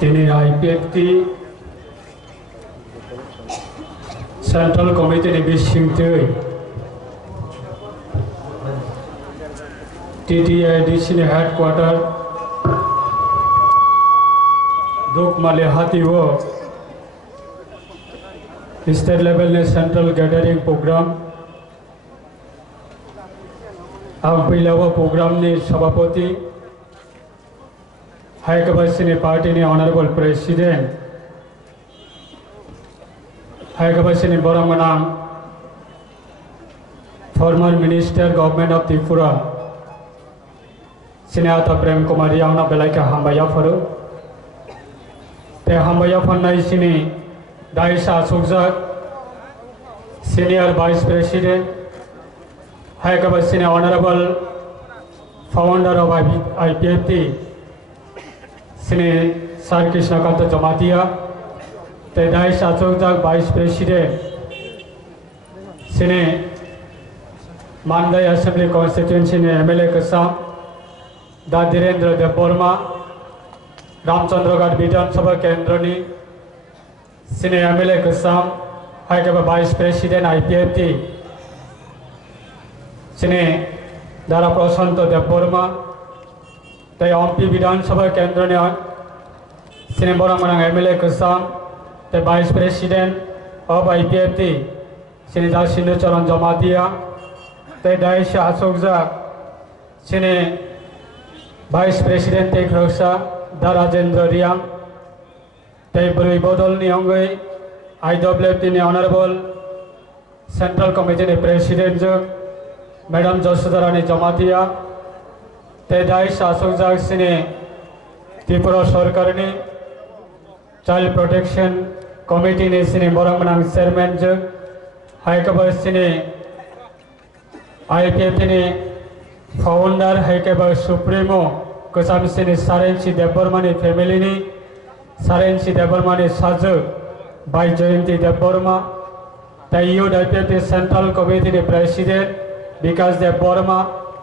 তিনি IPFT central কমিটিनि बिसिंथै TTIDC हेडक्वार्टर दुकमाली हाथीओ स्टेट लेवल ने सेंट्रल गैदरिंग प्रोग्राम आगबिलावा प्रोग्राम ने सभापति हायकबासिनी पार्टी ने ऑनरेबल प्रेसिडेंट हायकबासिनी बरमनाम former minister government of Tripura सिनेहाता प्रेम कुमारी आउना बेलाइका हामबाया फरो ते हामबाया फन्नाय सिनी दाइसा सुगजाक सीनियर वाइस प्रेसिडेंट हायकबासिनी ऑनरेबल फाउंडर ऑफ आईपीएफटी सिनी सर कृष्णकांत जमातिया ते दाइसा सुगजाक वाइस प्रेसिडेंट सिनी मानदाय असेंबली कॉन्स्टिट्यूएंसी ने एमएलए कसाम दा धीरेन्द्र देवबर्मा रामचंद्रगढ़ विधानसभा केंद्रनि सिने एमएलए कसाम हायकबा वाइस प्रेसिडेंट आईपीएफटी सिने दारा प्रशांत देवबर्मा ते एमपी विधानसभा केंद्रनि सिने बरमनां एमएलए कसाम ते वाइस प्रेसिडेंट ऑफ आईपीएफटी सिने दा सिंधुचरण जमातिया ते दाइसा अशोकजाक सिने वाइस प्रेसिडेंट टेक्रोसा दा राजेंद्र रियाम ते बुरी बदल नि अंगै आईडब्ल्यूएफटी नि ऑनरेबल सेंट्रल कमिटी नि प्रेसिडेंट जो मैडम जसोदारानी जमातिया ते दाइस आशोकजाक सिने त्रिपुरा सरकार नि चाइल्ड प्रोटेक्शन कमिटी नि सिने बरमनां चेयरमैन जो हायकबा सिने आईपीएफटी नि फाउंडर हायकबा सुप्रीमो कसामसिनी सारेंसी देवबर्मानी फैमिली सारेंसी देवबर्मानी साजो by Jayanti Debbarma youth IPFT central committee president Vikas Debbarma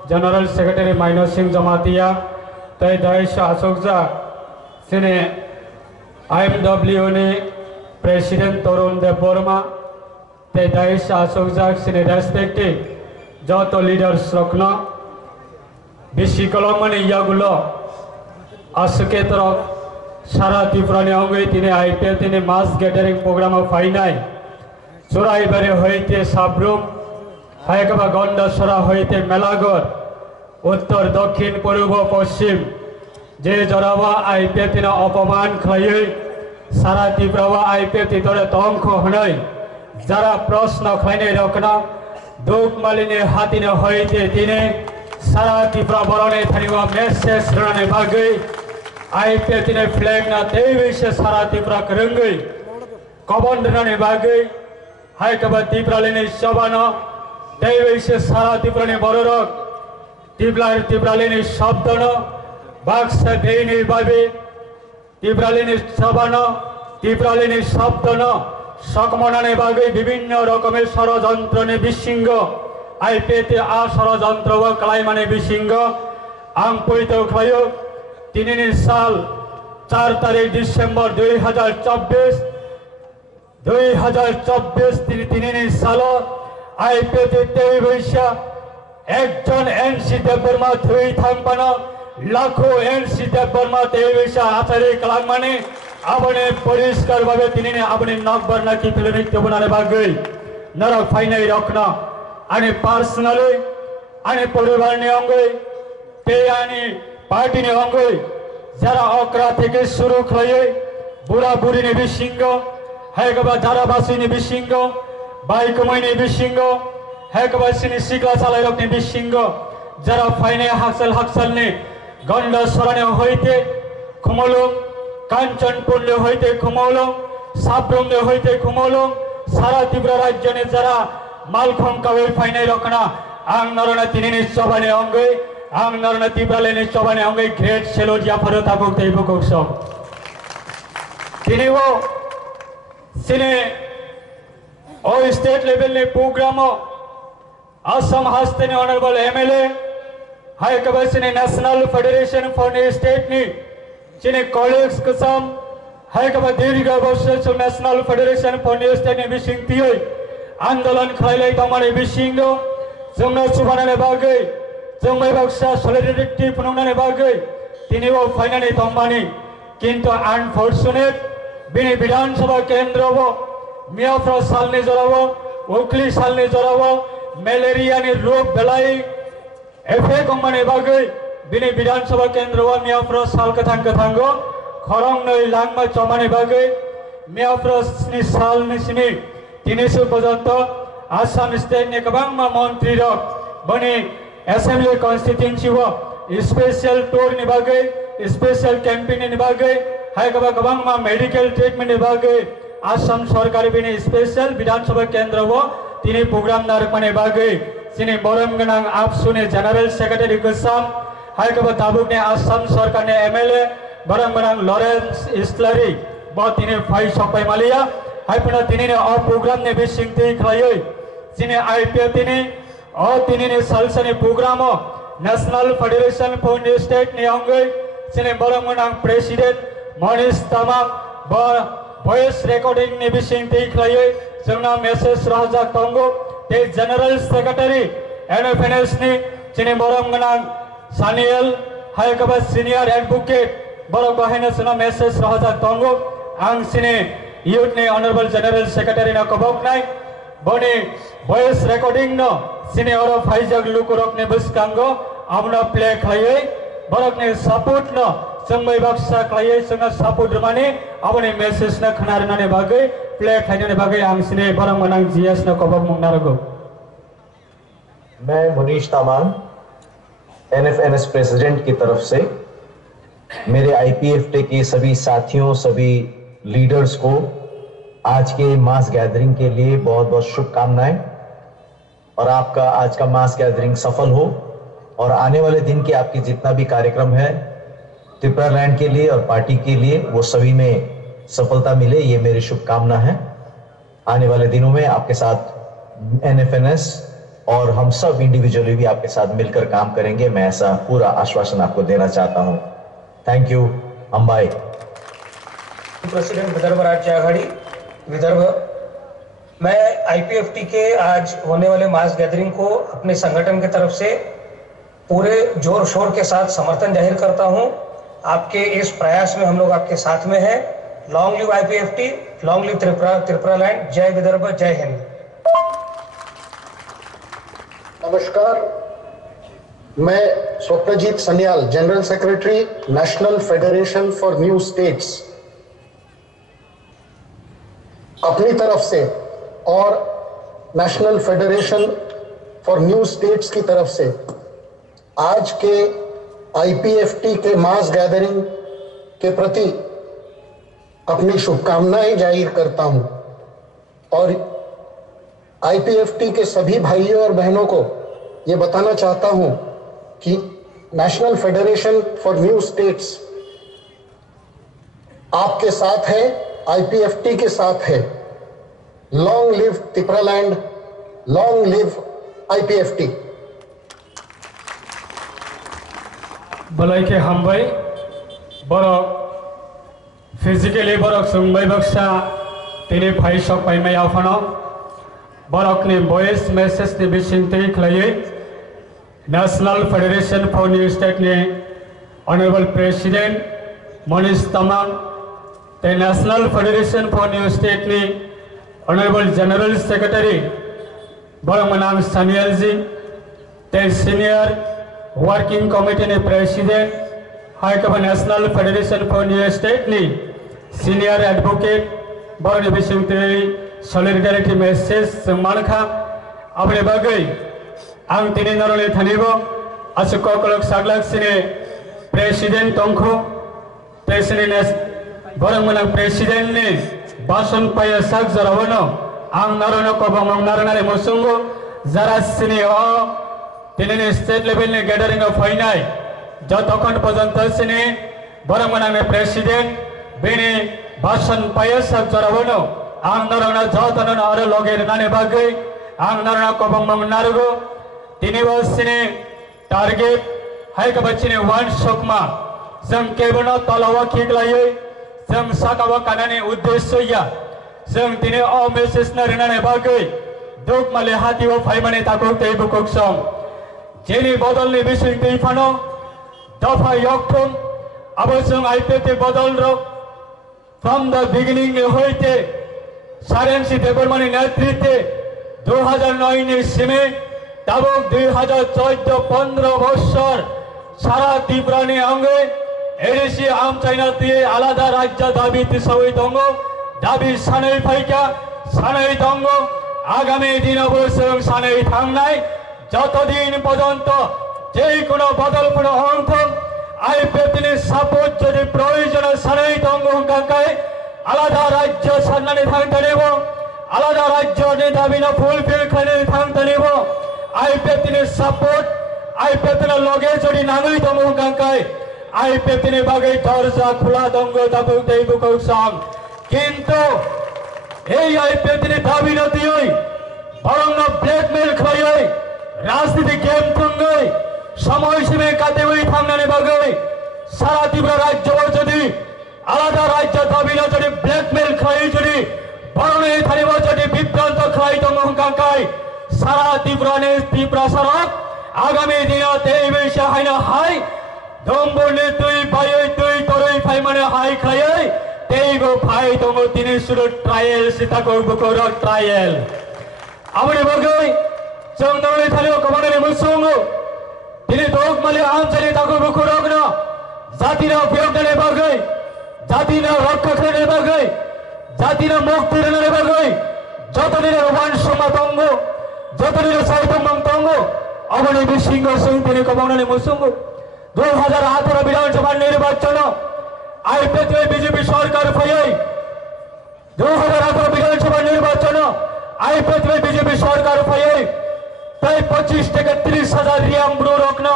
general secretary minor Singh Jamatia तय दाइस अशोकजा सिने आईएमडब्ल्यू ने प्रेसिडेंट तरुण देवबर्मा तय दाइस अशोकजा सिने रेस्पेक्टिव जो तो लीडर्स रखना बेसि कलमानी यागुलो आसुके तरफ सारा त्रिपुरानि अंगै तिने आईपीएफ तिने मास गैदरिंग प्रोग्राम फाइनाय चुराइबारे हईते साब्रुम हायकबा गंडासरा हईते मेलागढ़ उत्तर दक्षिण पूर्व पश्चिम जे जरावा आईपीएफ तिने अपमान खायै सारा त्रिपुरा आईपीएफ तितरे तंख हनै जरा प्रश्न खाइने रखना दुकमालिनी हाथीने हईते तिने सारा त्रिपुरा बरने थानिवा मेसेज रने बागै आईपीएफ ने फ्लैग ना तेविसे सारा त्रिपुरा करंगै कबन रने बागै हायकबा त्रिपुरालिनी सबाना तेविसे सारा त्रिपुरा ने बररक त्रिपुरालिनी शब्दन बाक्सा देनी बाबे त्रिपुरालिनी सबाना त्रिपुरालिनी शब्दन सकमनाने बागै विभिन्न रकमेर षड़यंत्र ने विसिंग आईपीएफटी षड़यंत्र व कलाइमाने विसिंग आं पयित खायो 3 साल 4 तारीख डिसेम्बर 2024 3 साल आईपीएफटी तेईसा एकजन एनसी देवबर्मा थुई थांपाना लाखो एनसी देवबर्मा तेईसा आचार्य कलामाने आबने परिष्कार भावे तिनी आबने नकबर नाकी फिल्मिक बनाने बागै नरक फाइनाय रखना आने पर्सनली आने परिवार ने अंगै ते आने पार्टी ने अंगै जरा अकरा থেকে শুরু খাইয়ে বুড়া বুড়ি ने बिसिंग हायकबा जाराबासी ने बिसिंग बाइकमै ने बिसिंग हायकबा सिनी सिगला चालाय रक ने बिसिंग जरा फाइने हाक्सल ने गंडा सराने हईते खुमलो कांचनपुर ने हईते खुमलो साब्रम ने हईते खुमलो सारा त्रिपुरा राज्य ने जरा मालखम कावे फाइने रखना आं नरना तिनी सबाने अंगै आं नरना त्रिपुरालिनी सबाने अंगै ग्रेट सेलो जाफारो ताबुक तैबुक सब तिनी वो सिने ओ स्टेट लेवल ने प्रोग्राम असम हस्ते ने ऑनरेबल एमएलए हाई कबसिने नेशनल फेडरेशन फॉर स्टेट ने जिन्हें कॉलेज कसम hai ka diri ga bosya so National Federation for New State ni bising tioi आंदोलन खालाय तमाने बिसिंगो जोंना सुबानाने बागै जों मैबाक्सा सलिडारिटी फुनुंनाने बागै दिनैबो फाइनाने तमाने किन्तु अनफॉर्चुनेट बिनि विधानसभा केन्द्रबो मियाफ्रा सालनि जरावो उखली सालनि जरावो मलेरिया नि रोग बेलाई एफे गमाने बागै बिनि विधानसभा केन्द्रबो मियाफ्रा साल कथांगो खरं नै लांमा चमाने बागै मियाफ्रा नि साल निसिनि तिनिसु पर्यन्त आसाम स्टेट नि गोबां मन्त्री रक बने एसेम्बली कन्स्टिट्युएन्सी व स्पेशल टूर नि बागै स्पेशल कैंपेन नि बागै हाय गोबां मेडिकल ट्रीटमेंट नि बागै आसाम सरकार बिनि स्पेशल विधानसभा केन्द्र व तिनि प्रोग्राम नारकमाने बागै सिनि बरम गनां आबसुनि जनरल सेक्रेटारि गोसाम हाय दाबुकनि आसाम सरकार नि एमएलए बरम गनां लरेंस इस्लारी ब तिनि फाइ सपाय मालिया हायपुना तिनिने अ प्रोग्राम ने बिसिंगति खलायै सिने आईपीएफ तिनि अ तिनिने सालसानि प्रोग्राम नेशनल फेडरेशन फर न्यू स्टेट नि अंगै सिने बरमगनां प्रेसिडेंट मनीष तामाङ ब वॉइस रेकर्डिंग नि बिसिंगति खलायै जोंना मेसेज रहजा तंगो ते जनरल सेक्रेटारि एनएफएनएस नि सिने बरमगनां सानियल हायकबा सीनियर एडवोकेट बरम बाहायना जोंना मेसेज रहजा तंगो आं सिने यूथ ने ऑनरेबल जनरल सेक्रेटरी ना कबक नाय बने वॉइस रिकॉर्डिंग न सिने और फाइजग लुकुरक ने बसकांगो आमना प्ले खायै बरक ने सपोर्ट न संगमै बाक्सा खायै संगा सपोर्ट माने आबने मेसेज न खनारनाने बागै प्ले खायनाने बागै आं सिने बरम मनां जीएस न कबक मुंगनारगो। मैं मनीष तामाङ एनएफएनएस प्रेसिडेंट की तरफ से मेरे आईपीएफटी के सभी साथियों सभी लीडर्स को आज के मास गैदरिंग के लिए बहुत बहुत शुभकामनाएं और आपका आज का मास गैदरिंग सफल हो और आने वाले दिन के आपके जितना भी कार्यक्रम है त्रिपुरा लैंड के लिए और पार्टी के लिए वो सभी में सफलता मिले, ये मेरी शुभकामना है। आने वाले दिनों में आपके साथ एनएफएनएस और हम सब इंडिविजुअली भी आपके साथ मिलकर काम करेंगे, मैं ऐसा पूरा आश्वासन आपको देना चाहता हूं। Thank you. Ambai president Vidarbha राज्य आघाड़ी विदर्भ। मैं आईपीएफटी के आज होने वाले मास गैदरिंग को अपने संगठन की तरफ से पूरे जोर शोर के साथ समर्थन जाहिर करता हूं। आपके इस प्रयास में हम लोग आपके साथ में हैं। Long live IPFT, long live Tripura land. जय विदर्भ, जय हिंद। नमस्कार, मैं Swapnajit Sanyal, general secretary national federation for new states, अपनी तरफ से और national federation for new states की तरफ से आज के आईपीएफटी के मास गैदरिंग के प्रति अपनी शुभकामनाएं जाहिर करता हूं और आईपीएफटी के सभी भाइयों और बहनों को ये बताना चाहता हूं कि national federation for new states आपके साथ है, आईपीएफटी के साथ है। Long live Tripura land, long live IPFT. बलाई के हमबाई बरक फिजिकली बरक सुंबाई बक्सा तिनी फाइ सपाय मै आफानो बरक ने वॉइस मेसेज ने बिसिंगति खलायै नेशनल फेडरेशन फर न्यू स्टेट ने ऑनरेबल प्रेसिडेंट मनीष तामाङ ते नेशनल फेडरेशन फर न्यू स्टेट ने ऑनरेबल जनरल सेक्रेटरी बरमनाम सानियल जी ते सीनियर वर्किंग कमिटी ने प्रेसिडेंट हाईकमान नेशनल फेडरेशन फर न्यू स्टेट ने सीनियर एडवोकेट बरनि बिसिंगति सलिडारिटी मेसेज जों मानखा आबने बागै आं तिनि नरले थानिबो आसुक कलक सागलाक सिने प्रेसिडेंट तंखो प्रेसिडेंट बरमनाम प्रेसिडेंट ने भाषण पाया साग जरावनो आं नारनो कबंग नारनारे मुसुंगो जरा सिने तिनि स्टेट लेवल ने गैदरिंग फाइनाय जतखन पर्यंत सिने बरमनाम प्रेसिडेंट बेनि भाषण पाया साग जरावनो आं नारना जतन आरो लगे नाने बागै आं नारना कबंग नारगो तिनि बसिने टारगेट हायक बचिने वन शकमा जों केबनो तलावा खिगलायै जों साकावा कानानि उद्देश्यया जों दिनै अ मेसेज नारिनानै बागै दुख माले हातिवा फाइमाने ताको तै बुकुक सं जेनि बदलनि बिसिं तै फानो दफा यक्थुम अब जों आईपीएफटी बदल रक फ्रम द बिगिनिंग होइते सारेन्सी देबरमानि नेतृत्वे 2009 नि सिमे दाबुक 2014-15 বছর সারা ত্রিপুরানি অঙ্গে এডিসি আম চাইনাতে আলাদা রাজ্য দাবিতে সবাই দঙ্গ দাবি সানাই ফাইকা সানাই দঙ্গ আগামী দিন অবশ্যই সানাই থাংনাই যতদিন পর্যন্ত যেই কোনো বদল কোনো অংশ আইপিএফটির সাপোর্ট যদি প্রয়োজন সানাই দঙ্গ কাকায় আলাদা রাজ্য সান্নানি থাকতে নেব আলাদা রাজ্য দাবি না ফুলফিল খানে থাকতে নেব আইপিএফটির সাপোর্ট আইপিএফটির লগে যদি নাগই দঙ্গ কাকায় আইপিএফটির বাগে দরজা খোলা দঙ্গ দাবু দেব কৌশল কিন্তু এই আইপিএফটির দাবি না দিই বরং ব্ল্যাকমেল খাই রাজনীতি গেম তুঙ্গই সময় সীমে কাটে ওই থামনানে বাগে সারা ত্রিপুরা রাজ্য যদি আলাদা রাজ্য দাবি না যদি ব্ল্যাকমেল খাই যদি বরং এই থানিব যদি বিভ্রান্ত খাই দঙ্গ কাকায় সারা ত্রিপুরা সড়ক আগামী দিনত এই বেশি হয় না হাই দম্বনে তুই বাইয়ে তুই তোরই ফাই মানে হাই খাই তেই গো ফাই দঙ্গ তিনি শুরু ট্রায়াল সীতা করব কর ট্রায়াল আমি বগৈ जों नौले थालियाव कमानानै मोसौङो दिनै दग माले आनसानि ताको बुखुरगनो जातिना उपयोगनानै बागै जातिना रक्षा खालामनानै बागै जातिना मुक्ति होनानै बागै जतनिनो रमान समा दङ जतनिनो साइतमं दङ अबनि बिसिंग जों दिनै कमानानै मोसौङो 2018 বিধানসভা নির্বাচন আইপিএফটি বিজেপি সরকার ফাই 2018 বিধানসভা নির্বাচন আইপিএফটি বিজেপি সরকার ফাই তাই 25 থেকে 30,000 রিয়াম ব্রো রকনা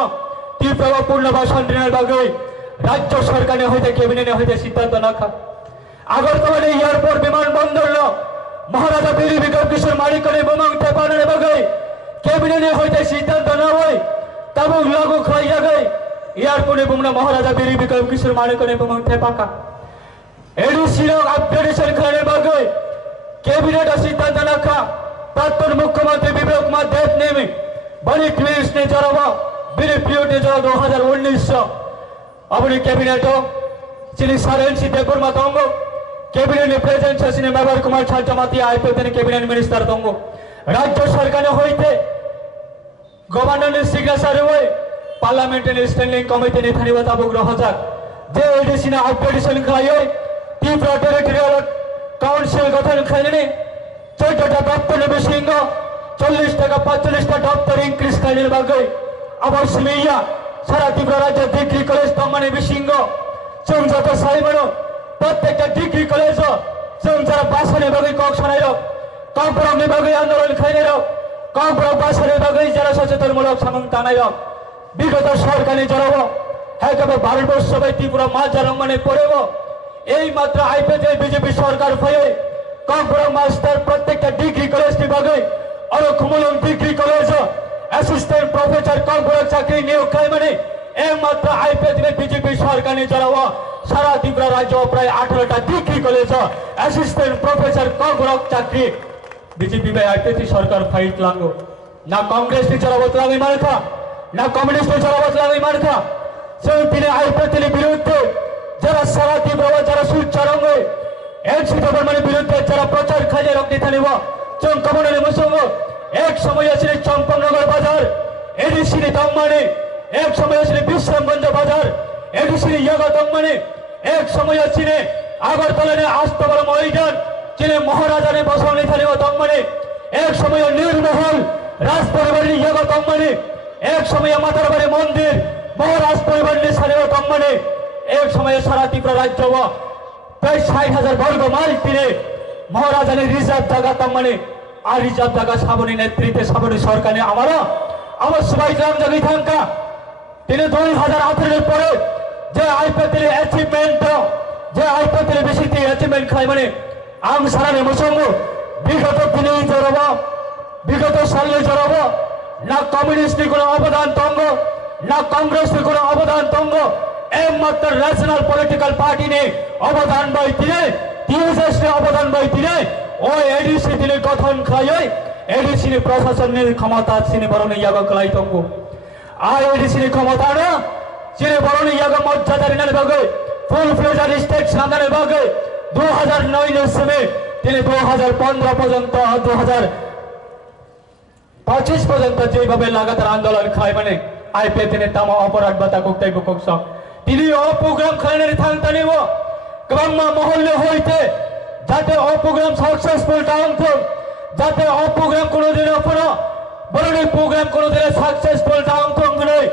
তীব্র পূর্ণবাসন ঋণের বাগে রাজ্য সরকারে হইতে ক্যাবিনেটে হইতে সিদ্ধান্ত নাখা আগরতলা এয়ারপোর্ট বিমানবন্দর মহারাজা বীর বিক্রম কিশোর মালিকনে বোমাং টেপানের বাগে ক্যাবিনেটে হইতে সিদ্ধান্ত না হয় তাবুক লাগু খাই জাগে এয়ারপোর্টে বোমনা মহারাজা বীর বিক্রম কিশোর মালিকনে বোমাং টেপাকা এডিসি আপগ্রেডেশন খানের বাগে ক্যাবিনেট সিদ্ধান্ত নাখা प्राक्तन मुख्यमंत्री विवेक कुमार देव ने बड़ी ट्वीट ने जरावा बिल पीरियड ने जरा 2019 अपनी कैबिनेट श्री सारेंसी देवबर्मा दंगो कैबिनेट ने प्रेजेंट ने मेबर कुमार छाजमाती आईपीएफ ने कैबिनेट मिनिस्टर दंगो राज्य सरकार ने होइते गवर्नर ने सिग्नेचर हुए पार्लियामेंट ने स्टैंडिंग कमिटी ने थानी बताबो ग्रह जाक जे एडीसी ने अपग्रेडेशन खायो त्रिपुरा टेरिटोरियल काउंसिल गठन खाइने 14টা দপ্তর বিশিঙ্গ 40 টাকা 45টা দপ্তর ইনক্রিজ খাইনের বাগে আবার সিমিয়া সারা ত্রিপুরা রাজ্য ডিগ্রি কলেজ দমানে বিশিঙ্গ जों যত সাইমনো প্রত্যেকটা ডিগ্রি কলেজ जों যারা বাসনে বাগে কক শোনাইলো কম্পরমনি বাগে আন্দোলন খাইনেরো কম্পরম বাসনে বাগে যারা সচেতনমূলক সামন টানাইলো বিগত সরকারি জড়াবো হেকাবে ভারতবর্ষ সবাই ত্রিপুরা মাঝ জারমানে পড়েব এই মাত্র আইপিএফ বিজেপি সরকার ফয়ে कॉम्प्रोम मास्टर प्रत्येक डिग्री कॉलेज की बागे और कुमुलम डिग्री कॉलेज असिस्टेंट प्रोफेसर कॉम्प्रोम चाकरी नियोग खाई माने एक मात्र आईपीएफ में बीजेपी सरकार ने चलावा सारा त्रिपुरा राज्य प्राय 18टा डिग्री कॉलेज असिस्टेंट प्रोफेसर कॉम्प्रोम चाकरी बीजेपी में आईपीएफ सरकार फाइट लांगो ना कांग्रेस ने चलावत लांगी मारखा ना कम्युनिस्ट ने चलावत लांगी मारखा जों दिनै आईपीएफ नि बिरुद्धे जरा सारा त्रिपुरा जरा सुचारंगे एनसी गवर्नमेंट বিরুদ্ধে যারা প্রচার খাজে রক্তি থানিব जों কমনে মুসঙ্গ এক সময় আসলে চম্পকনগর বাজার এডিসি দমমানে এক সময় আসলে বিশ্রামগঞ্জ বাজার এডিসি ইয়াগা দমমানে এক সময় আসলে আগরতলা আস্তবল ময়দান যিনি মহারাজা ने বসাउने থানিব দমমানে এক সময় নির্মহল রাজপরিবারের ইয়াগা দমমানে এক সময় মাতারবাড়ি মন্দির মহারাজ পরিবারের সানিব দমমানে এক সময় সারা ত্রিপুরা রাজ্য प्राय 60,000 वर्ग माइल तीरे महाराजा ने रिजर्व जगह तमने आ रिजर्व जगह साबनी नेतृत्वे साबनी सरकार ने আমার সবাই গ্রাম জাগি থাকা তিনি 2018 পরে যে আইপিএফ এর অ্যাচিভমেন্ট যে আইপিএফ এর বেশি অ্যাচিভমেন্ট খাই মানে আম সারানে মসঙ্গ বিগত দিনে জড়াবো বিগত সালে জড়াবো না কমিউনিস্ট কোনো অবদান তঙ্গ না কংগ্রেস কোনো অবদান তঙ্গ एकमात्र ন্যাশনাল পলিটিক্যাল পার্টি ने অবদান বইতিনে টিউএসএস অবদান বইতিনে ও এডিসি দিনে গঠন খায় এডিসি প্রশাসনের ক্ষমতা সিনে বরণ ইয়াগ কলাই তঙ্গু আর এডিসি ক্ষমতা না সিনে বরণ ইয়াগ মর্যাদা নিনে ভাগে ফুল ফ্লেজার স্টেট সামনে ভাগে 2009 এর সময় তিনি 2015 পর্যন্ত 2025 পর্যন্ত যেভাবে লাগাতার আন্দোলন খায় মানে আইপিএ তিনি তামা অপরাধ বাতা কোকটাই বুকস তিনি ও প্রোগ্রাম খানের থানতা নিব গ্রাম্য মহল্লে হইতে যাতে ও প্রোগ্রাম সাকসেসফুল টাউন থক যাতে ও প্রোগ্রাম কোনোদিন কোনো বরণী প্রোগ্রাম কোনোদিন সাকসেসফুল টাউন থক নয়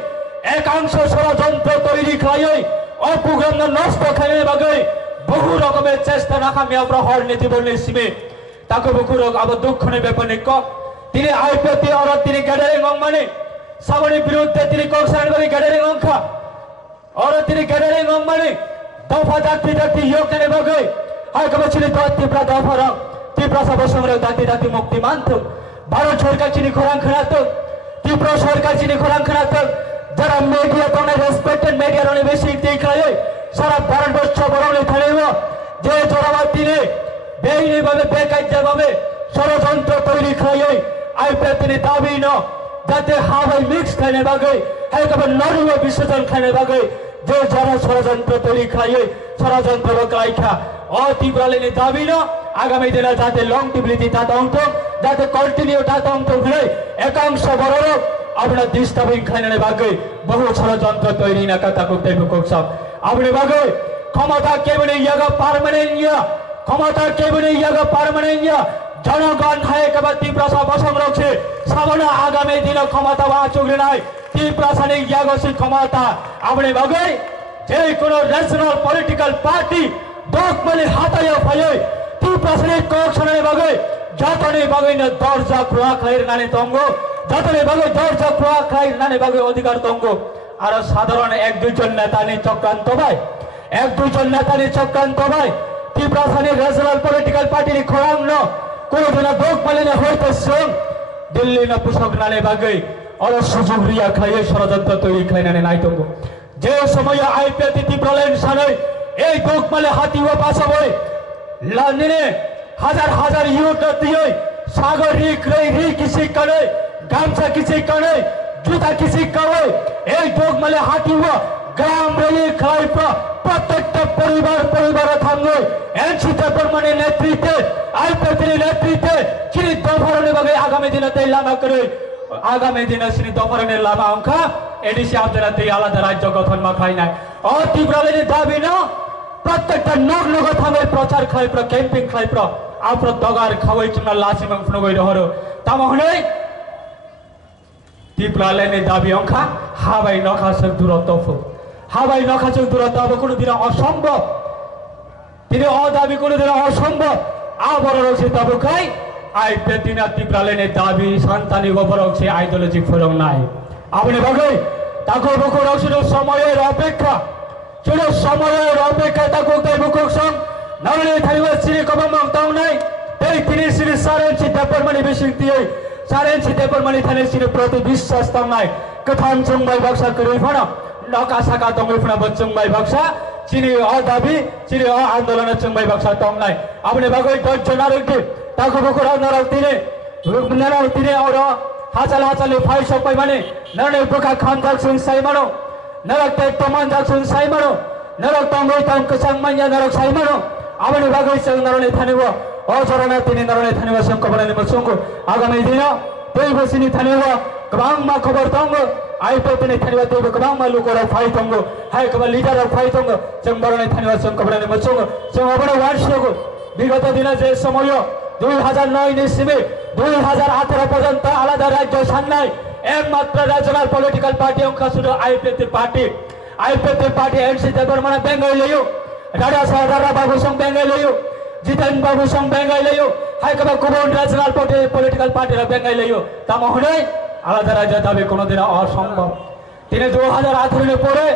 একাংশ ষড়যন্ত্র তৈরি খায় ও প্রোগ্রাম নষ্ট খানের বাগে বহু রকমের চেষ্টা নাকামি আমরা হর নীতি বর্ণের সীমে তাকে বহু রকম আবার দুঃখনে ব্যাপারিক তিনি আইপিএতে আর তিনি গ্যাদারিং মানে সামনের বিরুদ্ধে তিনি কংসারের বাড়ি গ্যাদারিং অংখা और তিনি গ্যাদারিং মানে দফা দাঁতি দাঁতি ইয়োগনে বাগে হাই কবে ছিল ত্রিপুরা দফা রং ত্রিপুরা সভা সংগ্রহ দাঁতি দাঁতি মুক্তি মানত ভারত সরকার চিনি খোরাং খানাত ত্রিপুরা সরকার চিনি খোরাং খানাত যারা মিডিয়া তো রেসপেক্টেড মিডিয়ার অনেক বেশি দেখায় সারা ভারতবর্ষ বরণে থাকব যে জোরাবাদ দিনে বেআইনিভাবে বেকায়দাভাবে ষড়যন্ত্র তৈরি খায় আইপিএ তিনি দাবি ন যাতে হাওয়াই মিক্স খানে বাগে একেবারে নরুয়া বিসর্জন খানে বাগে যে যারা ষড়যন্ত্র তৈরি খায় ষড়যন্ত্র বাইখা অতীব্রালিনী দাবি না আগামী দিনে যাতে লং টিবিলিটি তাতঙ্ক যাতে কন্টিনিউ তাতঙ্ক হলে একাংশ বড় আপনার দৃষ্টাবিন খানে বাগে বহু ষড়যন্ত্র তৈরি না কথা করতে সব আপনি বাগে ক্ষমতা কেবলে ইয়াগা পার্মানেন্ট ইয়া ক্ষমতা কেবলে ইয়াগা পার্মানেন্ট ইয়া জনগণ হায় কেবল ত্রিপুরা সভা সংরক্ষে সামনে আগামী দিনে ক্ষমতা বা চুগলে নাই ত্রিপুরা সানি ইয়াগসি ক্ষমতা আপনি বাগে যে কোনো ন্যাশনাল পলিটিক্যাল পার্টি দোক মানে হাতায় ফায়ে ত্রিপুরা সানি কয়েকশনের বাগে যতনে বাগে দরজা খোলা খাইর নানি তঙ্গ যতনে বাগে দরজা খোলা খাইর নানি বাগে অধিকার তঙ্গ আর সাধারণ এক দুইজন নেতা নিয়ে চক্রান্ত ভাই এক দুইজন নেতা নিয়ে চক্রান্ত ভাই ত্রিপুরা সানি ন্যাশনাল পলিটিক্যাল পার্টির খোরাং ন কোনদিন দোক মালিনে হইতে শ্রম দিল্লি না পুষক নানে বাগে আর সুযোগ রিয়া খাইয়ে ষড়যন্ত্র তৈরি খাই নানে নাই তঙ্গ যে সময় আইপিএ ত্রিপুরা সানে এই দোক মালে হাতি ও পাশা বই লন্ডনে হাজার হাজার ইউরো দিয়ে সাগর রিক রি কিসি কানে গামছা কিসি কানে জুতা কিসি কানে এই দোক মালে হাতি ও গ্রাম রেলি খাই প্রত্যেকটা পরিবার থামবে এনসি দেববর্মানের নেতৃত্বে আইপিএ নেতৃত্বে শ্রী দফারণের বাগে আগামী দিনে তেই লাভা করে আগামী দিনে শ্রী দফারণের লাভা অঙ্কা এডিসি আপনারা তেই আলাদা রাজ্য গঠন মাখাই নাই অতীব্রালিনী দাবি না প্রত্যেকটা নগ থামের প্রচার খাই ক্যাম্পিং খাই আপনার দগার খাওয়াই চিনা লাসি মাংস নগৈ রহর তামহনে ত্রিপুরালেনি দাবি অঙ্কা হাবাই নখাসক দূরত্ব হাবাই নখাসক দূরত্ব কোনোদিন অসম্ভব তিনি অদাবি কোনোদিন অসম্ভব আবার রয়েছে তবে খাই আইপিএ তিনি ত্রিপুরালেনি দাবি সন্তানি গোবরক সে আইডিওলজি ফরক নাই আপনি বাগে তাকে বুকুর শুধু সময়ের অপেক্ষা শুধু সময়ের অপেক্ষা তাকে তাই বুকুর সং নরলে থাইবা শ্রী কবমং তাও নাই এই তিনি শ্রী সারেন্সি দেববর্মানি বেশি দিয়ে সারেন্সি দেববর্মানি থানে শ্রী প্রতি বিশ্বাস তাও নাই কথান চুংবাই বক্সা করে ফোনা নকা সাকা তঙ্গই ফোনা বচুংবাই বক্সা চিনি অদাবি চিনি আন্দোলনের চুংবাই বক্সা তাও নাই আপনি বাগে ধৈর্য নারকি তাকে বুকুর নরক তিনি और हाचाले फाइ सबै माने नरने बुका खान जाक्सुन साइ मानो नरक ते तमान जाक्सुन साइ मानो नरक तंगै तंग कसंग मान्या नरक साइ मानो आबनि बागै सं नरने थानेबो ओ जरना तिनि नरने थानेबो सं कबरानि मसंगु आगामी दिन तै बसिनि थानेबो गोबां मा खबर तंग आइपो तिनि थानेबो तै गोबां मा लुकर फाइ तंग हाय कबा लिडार फाइ तंग जों बरने थानेबो सं कबरानि मसंगु जों अबनो वार्षिक विगत दिन जे समय 2009 ইসিমে 2018 পর্যন্ত আলাদা রাজ্য সান্নাই একমাত্র ন্যাশনাল পলিটিক্যাল পার্টি অংশ শুধু আইপিএ পার্টি এনসি দেববর্মা বেঙ্গল লইও রাজা সাহারা বাবু সং বেঙ্গল লইও জিতেন বাবু সং বেঙ্গল লইও হাইকবা কুবন ন্যাশনাল পলিটিক্যাল পার্টিরা বেঙ্গল লইও তা মহনে আলাদা রাজ্য দাবি কোনোদিন অসম্ভব তিনি 2018 পরে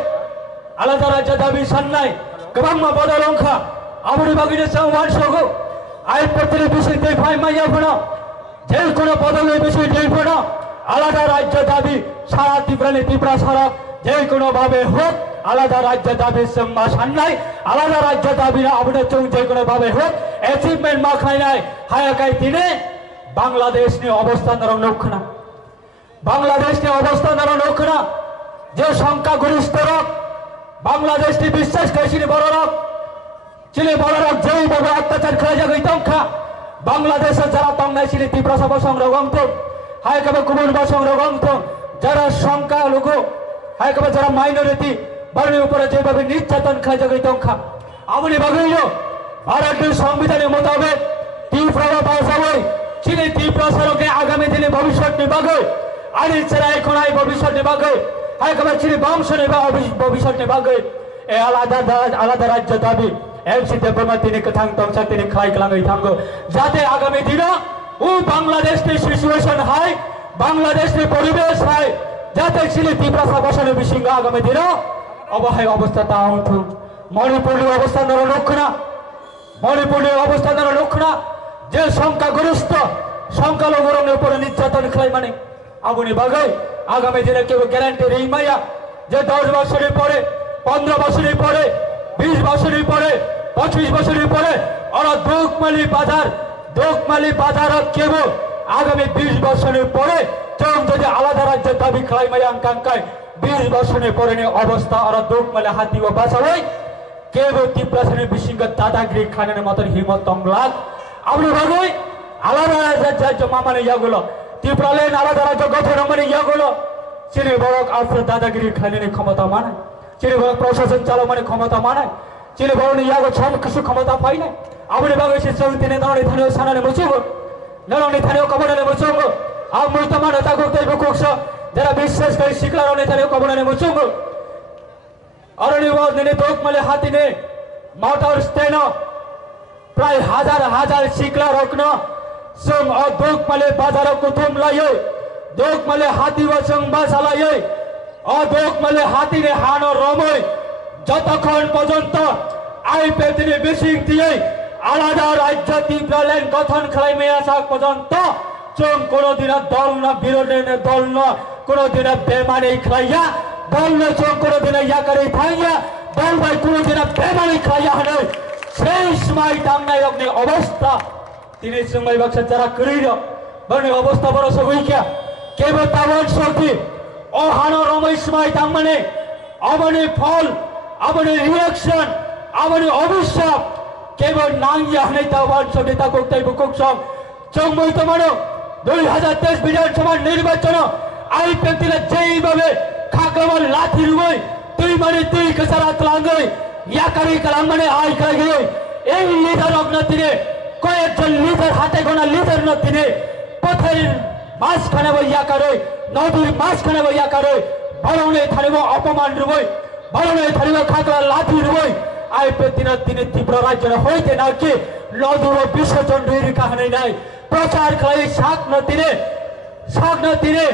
আলাদা রাজ্য দাবি সান্নাই গোবাং বদল অংশ আবুরি বাগিনে সংবাদ সগো আইপিএ বিষয়তে ফাই মাইয়া ফোনা যে কোনো বদলের বিষয়টি ফোনা আলাদা রাজ্য দাবি সারা ত্রিপুরা সারা যে কোনো ভাবে হোক আলাদা রাজ্য দাবি মাসান নাই আলাদা রাজ্য দাবি না আপনার চোখ যে কোনো ভাবে হোক অ্যাচিভমেন্ট মাখায় নাই হায়াকাই দিনে বাংলাদেশ নিয়ে অবস্থান ধরুন লক্ষ্য না বাংলাদেশ নিয়ে অবস্থান ধরুন লক্ষ্য না যে সংখ্যাগরিষ্ঠ রক বাংলাদেশ নিয়ে বিশ্বাস করেছিলি বড় রক চিনি বড় রক যেইভাবে অত্যাচার খেলে যাবে তংখা বাংলাদেশের যারা তংনাই ছিলি তীব্র সভা সংরগন্ত হায়কাবে কুমুর বা সংরগন্ত যারা সংখ্যালঘু হায়কাবে যারা মাইনরিটি বাড়ির উপরে যেভাবে নির্যাতন খেলে যাবে তংখা আমনি বাগৈল ভারতীয় সংবিধানের মোতাবেক তীব্র ভাষাবই চিনি তীব্র সড়কে আগামী দিনে ভবিষ্যৎ নিবাগে আনি ছাড়া এখন আই ভবিষ্যৎ নিবাগে হায়কাবে চিনি বংশ নেবা ভবিষ্যৎ নিবাগে এ আলাদা রাজ্য দাবি এমসি দেববর্মা তিনি কথাং তংসা তিনি খাই কলাঙ্গই থাঙ্গো যাতে আগামী দিন ও বাংলাদেশ সিচুয়েশন হয় বাংলাদেশ পরিবেশ হয় যাতে ছিলি তীব্র বসানো বিশৃঙ্গ আগামী দিন অবহায় অবস্থা তা হতো মণিপুরের অবস্থান ধরো লক্ষ্য না মণিপুরের অবস্থান ধরো লক্ষ্য না যে সংখ্যাগরিষ্ঠ সংখ্যালঘুর উপরে নির্যাতন খেলাই মানে আপনি বাগাই আগামী দিনে কেউ গ্যারান্টি এই মাইয়া যে 10 বছরের পরে 15 বছরের পরে 20 বছরের পরে 25 বছরের পরে ওরা দোকমালি বাজার কেব আগামী 20 বছরের পরে যদি আলাদা রাজ্যের দাবি খাই মাই আঙ্কাঙ্কায় 20 বছরের পরে অবস্থা ওরা দোকমালি হাতি ও বাঁচাবে কেব তীব্রাসনের বিশৃঙ্গ দাদাগিরি খানের মতন হিমত তংলাগ আপনি ভাবে আলাদা রাজ্য মামানে ইয়াগুলো তীব্রালেন আলাদা রাজ্য গঠন মানে ইয়াগুলো চিনি বড় আপনার দাদাগিরি খানের ক্ষমতা মানে চিনি বড় প্রশাসন চালক মানে ক্ষমতা মানে চিনি বড় ইয়াগো সব কিছু ক্ষমতা পাই না আপনি ভাবে সে চৌতিনে নরনি থানীয় সানানে বসব নরনি থানীয় কবরনে বসব আমৃত মানতা করতে বকুকস যারা বিশ্বাস করে শিখলা রনি থানীয় কবরনে বসব অরণিবাদ নিনে দোকমালে হাতিনে মোটর স্টেন প্রায় হাজার শিখলা রত্ন সং দোকমালে বাজার কুতুম লাইয়ে দোকমালে হাতি বসং বাসালাইয়ে দোকমালে হাতিনে হানো রময় যতক্ষণ পর্যন্ত আইপিএফটি বিশিং দিয়ে আলাদা রাজ্য তীব্রালেন গঠন খেলাই মেয়ে আসা পর্যন্ত চোখ কোনোদিন দল না বিরোধী দল না কোনোদিন বেমানি খাইয়া দল না চোখ কোনোদিন ইয়াকারি খাইয়া দল ভাই কোনোদিন বেমানি খাইয়া হলে সেই সময় দামনাই অগ্নি অবস্থা তিনি সময় বাক্সা যারা করিল বর্ণি অবস্থা বড় সবইকা কেবল তাবন শক্তি অহানো রময় সময় দাম মানে অবনি ফল অবনি রিয়াকশন অবনি অভিশাপ কেবল নাঙ্গিয়া হলে তাবন শক্তি তা করতে বুকুক সব চমই তো মানো 2023 বিধানসভা নির্বাচন আইপিএফটি যেইভাবে খাকরামাল লাঠি রুবই তুই মানে তুই কসারা তলাঙ্গই ইয়াকারি কালাম মানে আই খাই গই এই লিডার অগ্নতিনে কয়েকজন লিডার হাতে গোনা লিডার নতিনে পথের মাঝখানে বইয়া করে নদীর মাঝখানে বইয়া করে বরণে থানিব অপমান রুবই বরণে থানিব খাকরা লাঠি রুবই আইপিএফটি দিনে তীব্র রাজ্য হইতে না কি নদুর বিসর্জন রুইর কাহিনী নাই প্রচার খাই শাক নতিনে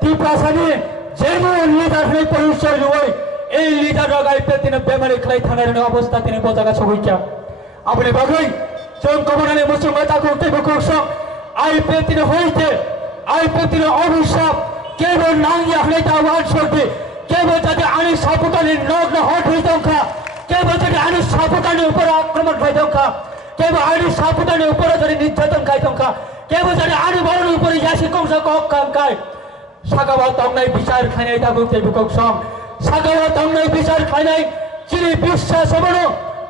তীব্রাসানি যেমন লিডার হয়ে পরিচয় রুবই এই লিডার আইপিএফটি বেমারি খাই থানার অবস্থা তিনি বোঝাগা সবইকা আপনি বাগুই চোখ কমনানে মুসলমাতা করতে বকুক আইপিএফটি হইতে আইপিএফটি অভিশাপ কেবল নাঙ্গিয়া হলে তা আহ্বান করবে কেবল যাতে আনি সাপুটানির নগ্ন হট হয়ে দংখা কেবল যদি আনি সাপুটানির উপরে আক্রমণ হয়ে দংখা কেবল আনি সাপুটানির উপরে যদি নির্যাতন খাই দংখা কেবল যদি আনি বড় উপরে যাসি কমসা কক কামকায় সাগাবা তংনাই বিচার খাইনাই তা করতে বকুক সাগাবা তংনাই বিচার খাইনাই চিনি বিশ্বাস হবনো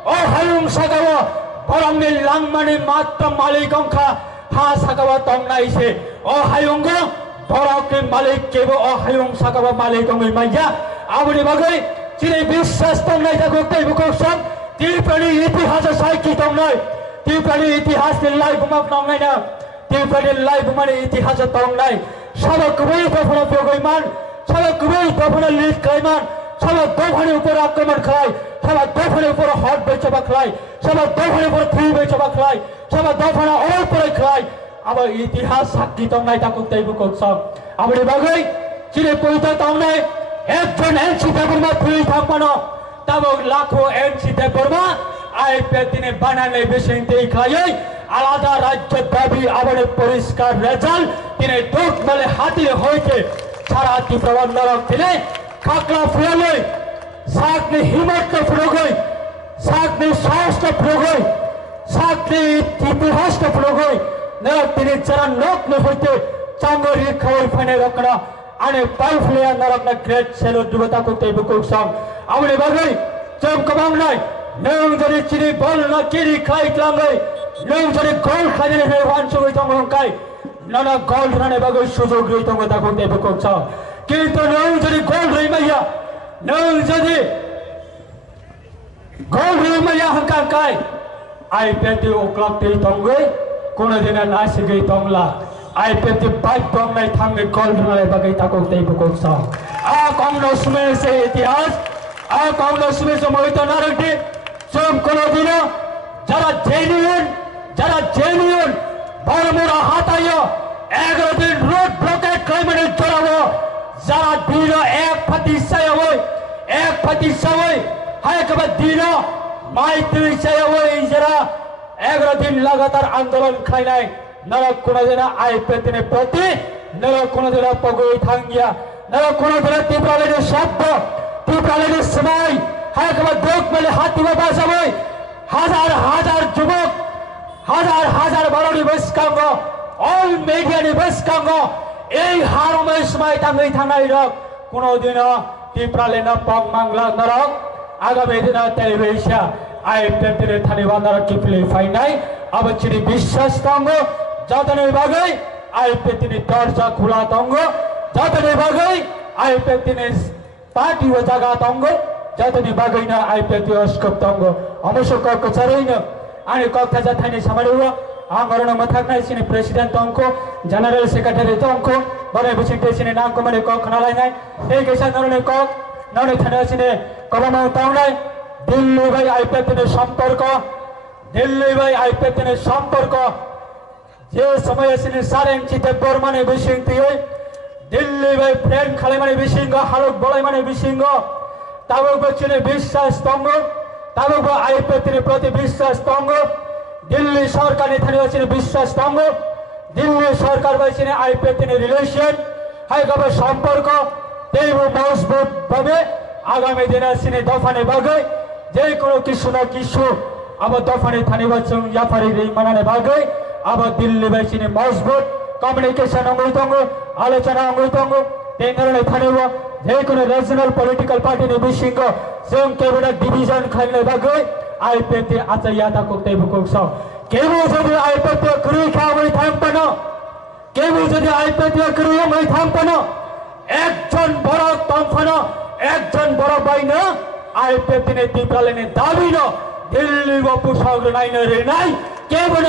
ও হায়ুং সাগাবা বরংনি লাংমানি মাত্র মালিক অংখা হা সাগাবা তংনাইছে ও হায়ুঙ্গ বরংনি মালিক কেব ও হায়ুং সাগাবা মালিক অংই মাইয়া আপনি বাগৈ চিনি বিশ্বাস তংনাই তা করতে বকুক ত্রিপ্রাণী ইতিহাস সাইকি তংনাই ত্রিপ্রাণী ইতিহাস লাই বুমাক তংনাই না ত্রিপ্রাণী লাই বুমানি ইতিহাস তংনাই সব কুবই দফনা প্রগৈমান সব কুবই দফনা লিড কাইমান সব দফনের উপর আক্রমণ খায় সব দফনের উপর হট বেচবা খায় সব দফনের উপর থ্রি বেচবা খায় সব দফনা ওর উপরে খায় আবার ইতিহাস সাক্ষী তংনাই তা করতে বুকুক আপনি বাগৈ চিনি পইতা তংনাই একজন এনসি দেববর্মা থ্রি থাকবানো তবে লাখো এনসি দেববর্মা আইপিএফ দিনে বানালে বেশিতে খায় আলাদা রাজ্য দাবি আবার পরিষ্কার রেজাল্ট তিনি দোকমালে হাতির হইতে সারা তীব্রবান নরক তিনি খাকলা ফুয়ালে sakni himat na progoi sakni saas na progoi sakni itihas na progoi na tini cara nok na hoite changori khawai phane rakna ane paifle narak na great selo dubata ko te bukuk sang amne bagai jam kabang nai nang jari chiri bol na kiri khai tlangai nang jari gol khajile he wan sugoi tong kai nana gol rane bagai sujog rei tong ta ko te bukuk sang কিন্তু নৌ যদি গোল রই মাইয়া নৌ যদি গোল রই মাইয়া Hakka chi I Petit o'clock তে তঙ্গই কোন দিন না সিগই তংলা আই পেতি পাইপ তং নাই থাঙ্গে গোল রই বাগৈ তাকো তে বুকক সং আ কম ন সুমে সে ইতিহাস আ কম ন সুমে সে মহিত না রাখি সব কোন দিন যারা জেনুইন বড়মুরা হাতাইও 11 দিন রোড ব্লকেট ক্লাইমেট জড়াবো যারা দিন এক ফাটি সাই হায় কবে দিন মাইত্রী সাই যারা 11 দিন লাগাতার আন্দোলন খাই নাই নারা কোন দিন আই পেতিনে প্রতি নারা কোন দিন পগই থাঙ্গিয়া নারা কোন দিন তীব্রালের শব্দ তীব্রালের সময় হায় কবে দোক মেলে হাতি বাবা সবাই হাজার হাজার যুবক হাজার বারোটি বৈষ্কাঙ্গ অল মিডিয়ানি বৈষ্কাঙ্গ এই হারমে সময় তাঙ্গই থানাই রক কোনদিন তীব্রালে না পক মাংলা নরক আগামী দিন তেলিবেশা আই পেতিনে থানিবা নরক কিপলে ফাইনাই আবচিনি বিশ্বাস তঙ্গ যতনে বাগৈ আই পেতিনে দরজা খোলা তঙ্গ যতনে বাগৈ আই পেতিনে পার্টি ও জায়গা তঙ্গ যতনে বাগৈ না আই পেতি অস্কপ তঙ্গ অবশ্য কক চারইন আনি কক থাজা থানি সামারিও आंगरण मथक ना सिने प्रेसिडेंट तंको जनरल सेक्रेटरी तंको बरे बुसिते सिने नाम को मने কক खनालाय नाय ए कैसा नरने কক नरने थाना सिने कबमा ताउनाय दिल्ली भाई आईपेतिने সম্পর্ক যে সময় সিনে সারেনচিতে বর্মানে বিশিংতি দিল্লি ভাই ফ্রেন্ড খালে মানে বিশিংগ হালক বলাই মানে বিশিংগ তাবো বচিনে বিশ্বাস তঙ্গ তাবো আইপেতিনে প্রতি বিশ্বাস তঙ্গ দিল্লি সরকার এখানে আছে বিশ্বাস স্তম্ভ দিল্লি সরকার বলছেন আইপিএফটির রিলেশন হাইগভে সম্পর্ক তেইব মজবুত ভাবে আগামী দিনে সিনে দফানে বাগৈ যে কোনো কিছু না কিছু আবার দফানে থানি বছর ইয়াফারি মানানে বাগৈ আবার দিল্লি বলছেন মজবুত কমিউনিকেশন অঙ্গিতঙ্গ আলোচনা অঙ্গিতঙ্গ এই ধরনের থানিব যে কোনো রিজনাল পলিটিক্যাল পার্টি বিশিঙ্গ সেম ক্যাবিনেট ডিভিশন খাইলে বাগৈ আইপিএফটি আচাইয়া তাকো তে বুকক সং কেবু যদি আইপিএফটি করি খাওয়াই থামপন কেবু যদি আইপিএফটি করি মই থামপন একজন বড় তমফন একজন বড় বাইন আইপিএফটি নে তীব্রালেনে দাবি ন দিল্লি বাপু সাগর নাই রে নাই কেবল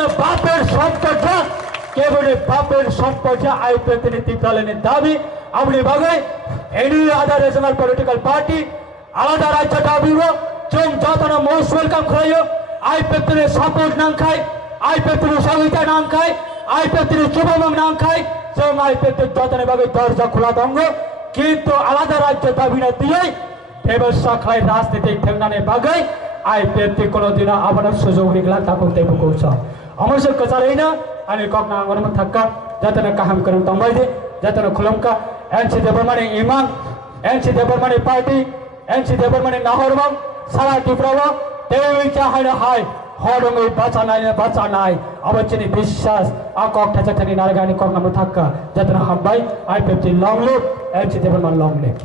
বাপের সম্পদ আইপিএফটি নে তীব্রালেনে দাবি আপনি বাগৈ any other regional political party আলাদা রাজ্য দাবিব जों जातना मोस्ट वेलकम खायो आईपीएफटी सपोर्ट नांखाय आईपीएफटी सहायता नांखाय आईपीएफटी शुभमंग नांखाय जों आईपीएफटी जातना बागै दरजा खुला दंग किन्तु आलादा राज्य दाबि ना दियै बेबस्था खाय राजनीति थेंनानै बागै आईपीएफटी कोनदिन आबाद सुजुग रिगला ताको तेबु कोछ अमरसे कचारैना अनि ककना आंगरमा थक्का जातना काहाम करम तंबाइदे जातना खुलमका एनसी देबरमाने इमाम एनसी देबरमाने पार्टी एनसी देबरमाने नाहरमाम সারা ত্রিপুরা তেই চাহাইনা হাই হরঙ্গই বাঁচানাই অবচিনি বিশ্বাস আকক ঠাচাথানি নারগানি কক নাম থাক্কা যতনা হাব্বাই IPFT long live NC Debbarma long leave